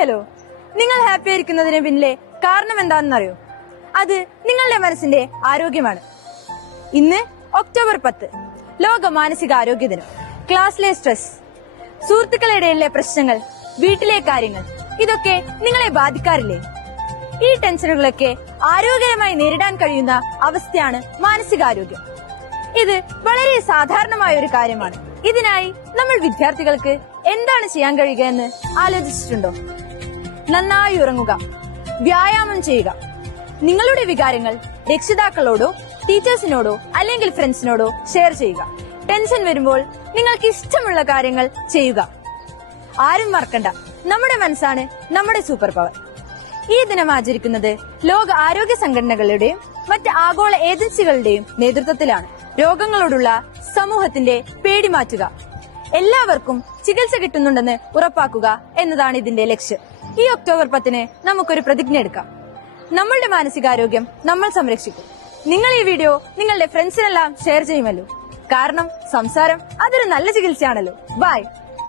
Hello. നിങ്ങൾ happy ആയിരിക്കുന്നതിന് പിന്നിലെ കാരണം എന്താണെന്നറിയോ? അത് നിങ്ങളുടെ മനസ്സിന്റെ ആരോഗ്യമാണ്. ഇന്ന് ഒക്ടോബർ പത്ത് ലോക മാനസിക ആരോഗ്യ ദിനം. ക്ലാസ്സിലെ സ്ട്രെസ് സുഹൃത്തുക്കളുടെയിലെ പ്രശ്നങ്ങൾ വീട്ടിലെ കാര്യങ്ങൾ ഇതൊക്കെ നിങ്ങളെ ബാധിക്കാറില്ലേ? ഈ ടെൻഷനുകളൊക്കെ ആരോഗ്യകരമായി നേരിടാൻ കഴിയുന്ന അവസ്ഥയാണ് മാനസികാരോഗ്യം. ഇത് വളരെ സാധാരണമായ ഒരു കാര്യമാണ്. ഇതിനായി നമ്മൾ വിദ്യാർത്ഥികൾക്ക് എന്താണ് ചെയ്യാൻ കഴിയുക എന്ന് ആലോചിച്ചിട്ടുണ്ടോ? നന്നായി ഉറങ്ങുക വ്യായാമം ചെയ്യുക. നിങ്ങളുടെ വികാരങ്ങൾ രക്ഷിതാക്കളോടോ ടീച്ചേഴ്സിനോടോ അല്ലെങ്കിൽ ഫ്രണ്ട്സിനോടോ ഷെയർ ചെയ്യുക. ടെൻഷൻ വരുമ്പോൾ നിങ്ങൾക്ക് ഇഷ്ടമുള്ള കാര്യങ്ങൾ ചെയ്യുക. ആരും മറക്കണ്ട. നമ്മുടെ മനസ്സാണ് നമ്മുടെ സൂപ്പർ പവർ. ഈ ദിനം ആചരിക്കുന്നത് ലോക ആരോഗ്യ സംഘടനകളുടെയും മറ്റ് ആഗോള ഏജൻസികളുടെയും നേതൃത്വത്തിലാണ്. രോഗങ്ങളോടുള്ള സമൂഹത്തിന്റെ പേടി മാറ്റുക. എല്ലാവർക്കും ചികിത്സ കിട്ടുന്നുണ്ടെന്ന് ഉറപ്പാക്കുക എന്നതാണ് ഇതിന്റെ ലക്ഷ്യം. ഈ ഒക്ടോബർ പത്തിന് നമുക്കൊരു പ്രതിജ്ഞ എടുക്കാം. നമ്മളുടെ മാനസികാരോഗ്യം നമ്മൾ സംരക്ഷിക്കും. നിങ്ങൾ ഈ വീഡിയോ നിങ്ങളുടെ ഫ്രണ്ട്സിനെല്ലാം ഷെയർ ചെയ്യുമല്ലോ. കാരണം സംസാരം അതൊരു നല്ല ചികിത്സയാണല്ലോ. ബൈ